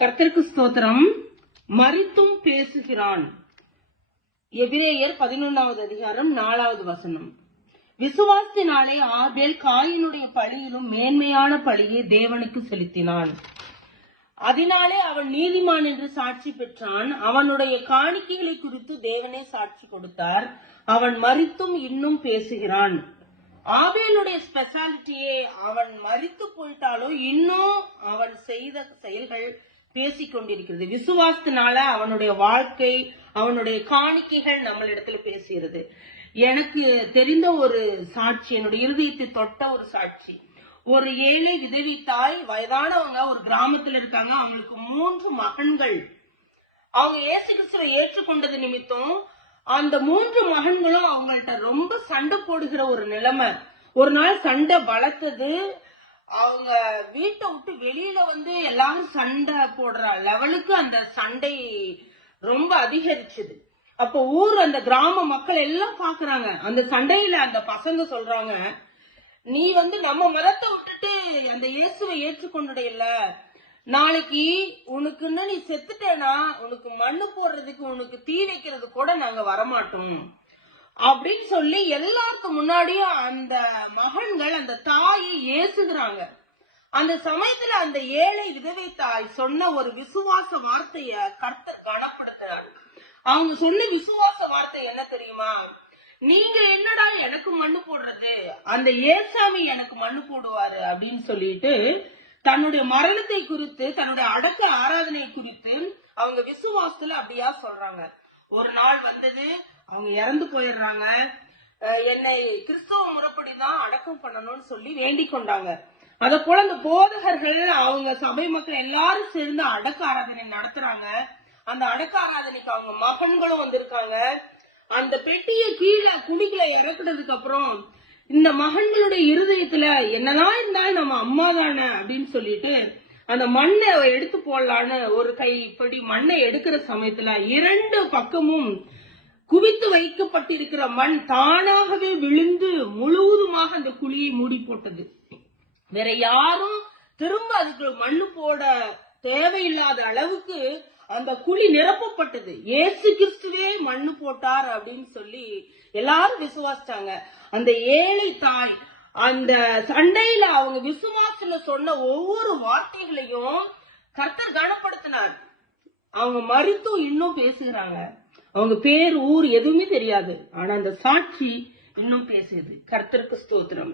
கர்த்தருக்கு ஸ்தோத்திரம். மரித்தும் பேசுகிறான். எபிரேயர் 11வது அதிகாரம் 4வது வசனம். விசுவாசத்தினாலே ஆபேல் காயினுடைய பழியிலும் மேன்மையான பழியை தேவனுக்கு செலுத்தினான். அதனாலே அவன் நீதிமான் என்று சாட்சி பெற்றான். அவனுடைய காணிக்கைகளை குறித்து தேவனே சாட்சி கொடுத்தார். அவன் மரித்தும் இன்னும் பேசுகிறான். ஆபேலுடைய ஸ்பெஷாலிட்டியே, அவன் மரித்து போயிட்டாலும் இன்னும் அவன் செய்த செயல்கள் பேசிக்கொண்டிருக்கிறது. விசுவாசத்தினால அவனுடைய வாழ்க்கை, அவனுடைய காணிக்கைகள் நம்மளிடத்துல பேசுகிறது. எனக்கு தெரிந்த ஒரு சாட்சி, என்னுடைய இருதயத்தை தொட்ட ஒரு சாட்சி. ஒரு ஏழை விதவி தாய், வயதானவங்க, ஒரு கிராமத்துல இருக்காங்க. அவங்களுக்கு 3 மகன்கள். அவங்க இயேசு கிறிஸ்துவை ஏற்றுக்கொண்டது நிமித்தம் அந்த 3 மகன்களும் அவங்கள்ட்ட ரொம்ப சண்டை போடுகிற ஒரு நிலைமை. ஒரு நாள் சண்டை பலத்தது. அவங்க வீட்டை விட்டு வெளியில வந்து எல்லாரும் சண்டை போடுற லெவலுக்கு அந்த சண்டை ரொம்ப அதிகரிச்சது. அப்ப அந்த கிராம மக்கள் எல்லாம் பாக்குறாங்க. அந்த சண்டையில அந்த பசங்க சொல்றாங்க, நீ வந்து நம்ம மதத்தை விட்டுட்டு அந்த இயேசுவை ஏற்றுக்கொண்டுடையில, நாளைக்கு உனக்குன்னு நீ செத்துட்டேனா உனக்கு மண்ணு போடுறதுக்கு, உனக்கு தீ வைக்கிறது கூட நாங்க வரமாட்டோம் அப்படின்னு சொல்லி எல்லாருக்கும் முன்னாடியும் அந்த மகன்கள் அந்த தாயை ஏசுகிறாங்க. அந்த சமயத்துல அந்த ஏழை விதவை தாய் சொன்ன ஒரு விசுவாச வார்த்தைய கர்த்தர் கனப்படுத்துறார். அவங்க சொன்ன விசுவாச வார்த்தை என்ன தெரியுமா? நீங்க என்னடா எனக்கு மண்ணு போடுறது, அந்த ஏசாமி எனக்கு மண்ணு போடுவாரு அப்படின்னு சொல்லிட்டு தன்னுடைய மரணத்தை குறித்து, தன்னுடைய அடக்க ஆராதனை குறித்து அவங்க விசுவாசத்துல அப்படியா சொல்றாங்க. ஒரு நாள் வந்தது, அவங்க இறந்து போயிடுறாங்க. என்னை கிறிஸ்தவ முறைப்படிதான் அடக்கம் பண்ணணும்னு சொல்லி வேண்டிக் கொண்டாங்க. அத போல அந்த போதகர்கள், அவங்க சபை மக்கள் எல்லாரும் சேர்ந்து அடக்க ஆராதனை நடத்துறாங்க. அந்த அடக்க ஆராதனைக்கு அவங்க மகன்களும் வந்திருக்காங்க. அந்த பெட்டிய கீழே குடிக்கல இறக்குனதுக்கு அப்புறம் இந்த மகன்களுடைய இருதயத்துல என்னதான் இருந்தாலும் நம்ம அம்மா தானே அப்படின்னு சொல்லிட்டு அந்த மண்ணை எடுத்து போடலான்னு ஒரு கைப்படி மண்ணை எடுக்கிற சமயத்துல 2 பக்கமும் குவித்து வைக்கப்பட்டிருக்கிற மண் தானாகவே விழுந்து முழுவதுமாக அந்த குழியை மூடி போட்டது. வேற யாரும் திரும்ப அதுக்கு மண்ணு போட தேவையில்லாத அளவுக்கு அந்த குழி நிரப்பப்பட்டது. இயேசு கிறிஸ்துவே மண்ணு போட்டார் அப்படின்னு சொல்லி எல்லாரும் விசுவாசிச்சாங்க. அந்த ஏழை தாய் அந்த சண்டையில அவங்க விசுவாசத்துல சொன்ன ஒவ்வொரு வார்த்தைகளையும் கர்த்தர் கனப்படுத்தினார். அவங்க மரித்தும் இன்னும் பேசுகிறாங்க. அவங்க பேர், ஊர் எதுவுமே தெரியாது. ஆனா அந்த சாட்சி இன்னும் பேசுது. கர்த்தருக்கு ஸ்தோத்திரம்.